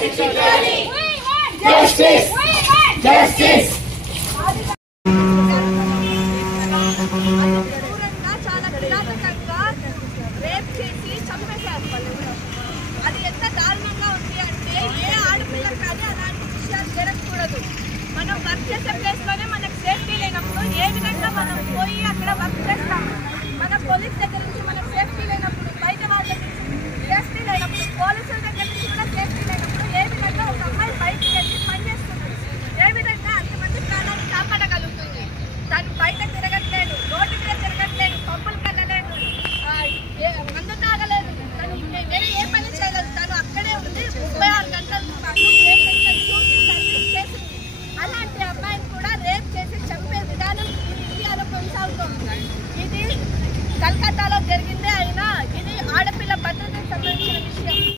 Justice! Justice! చాలా కిరాతకంగా rape చేసి చంపేశారు. అది ఎంత దారుణంగా ఉంది అంటే ఏ ఆడపిల్లకి కానీ అలాంటి విషయాలు జరగకూడదు. మనం వర్క్ చేసే ప్లేస్లోనే మనకు సేఫ్టీ లేనప్పుడు ఏ విధంగా మనం పోయి అక్కడ వర్క్ చేస్తాము? మన పోలీస్ దగ్గర నుంచి మనకు సేఫ్టీ లేనప్పుడు, బయట వాళ్ళ దగ్గర నుంచి సేఫ్టీ లేనప్పుడు, పోలీసుల దగ్గర నుంచి కూడా సేఫ్టీ లేనప్పుడు ఏ విధంగా ఒక అమ్మాయి బయటికి వెళ్ళి పనిచేస్తుంది? ఏ విధంగా అంతమంది ప్రాణాలు కాపాడగలుగుతుంది? తను బయట తిరగట్లేదు, రోడ్డు మీద తిరగట్లేదు, పబ్బులకు వెళ్ళలేదు, మందు తాగలేదు, తను వేరే ఏ పని చేయలేదు. తను అక్కడే ఉంది 36 గంటల పాటు చేసింది. అలాంటి అమ్మాయిని కూడా రేప్ చేసి చంపే విధానం ఇండియాలో కొనసాగుతోంది. ఇది కలకత్తా